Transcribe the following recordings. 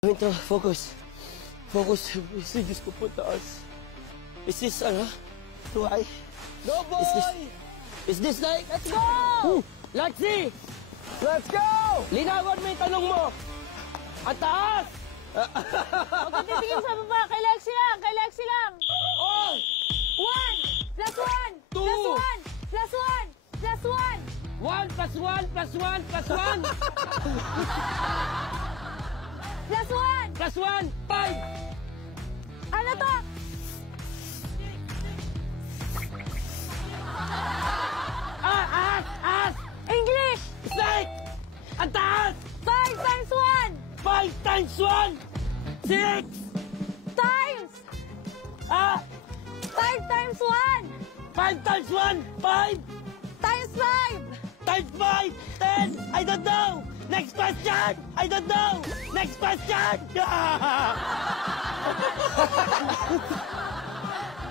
Ito, focus. Focus. Diyos ko po, taas. Is this, do I? Go, boy! Is this like... Let's go! Let's see! Let's go! Linawan mo yung tanong mo! Ang taas! Huwag ka titigil sa baba. Kay Lexi lang. Kay Lexi lang. Oh! 1 plus 1 Two. plus 1 plus 1 plus 1. 1 plus 1 plus 1 plus 1 Plus 1. plus 1, 5! Ano to? As! English. Snake! Ang taas! 5 times 5 times 1! 6! 1 times. 5 times 1 5 times 1! 5! times 5. Times 5! 10! I don't know! Next question! I don't know! Next question!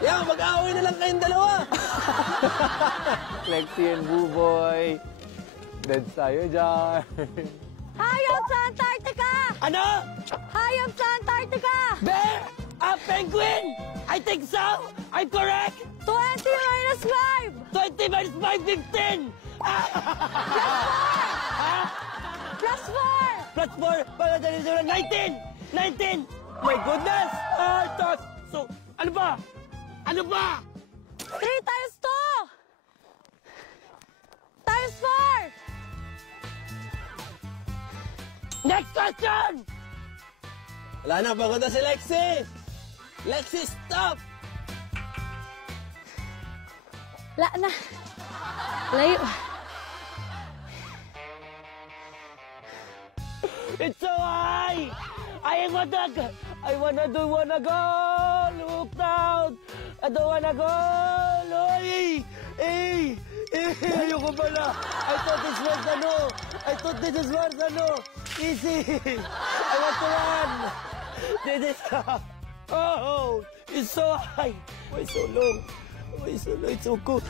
Yan, mag-aaway na lang kayong dalawa. Lexi and Buboy. Dead tayo dyan. Hayop sa Antarctica. Ano? Hayop sa Antarctica. Bear? A penguin? I think so! I'm correct! 20 minus 5. 20 minus 5, 15! Plus 4. Plus 4, 19! 19! My goodness! Tos! So, ano ba? Ano ba? 3 times 2 times 4. Next question! Wala na, pagod na si Lexi. Lexi, stop! Wala na. Layo. It's so high! I wanna go! Look down! I don't wanna go! Oy! Ayoko pala! I thought this was easy! I want to run! This is... Oh! It's so high! Why so long? Why so long? It's so good!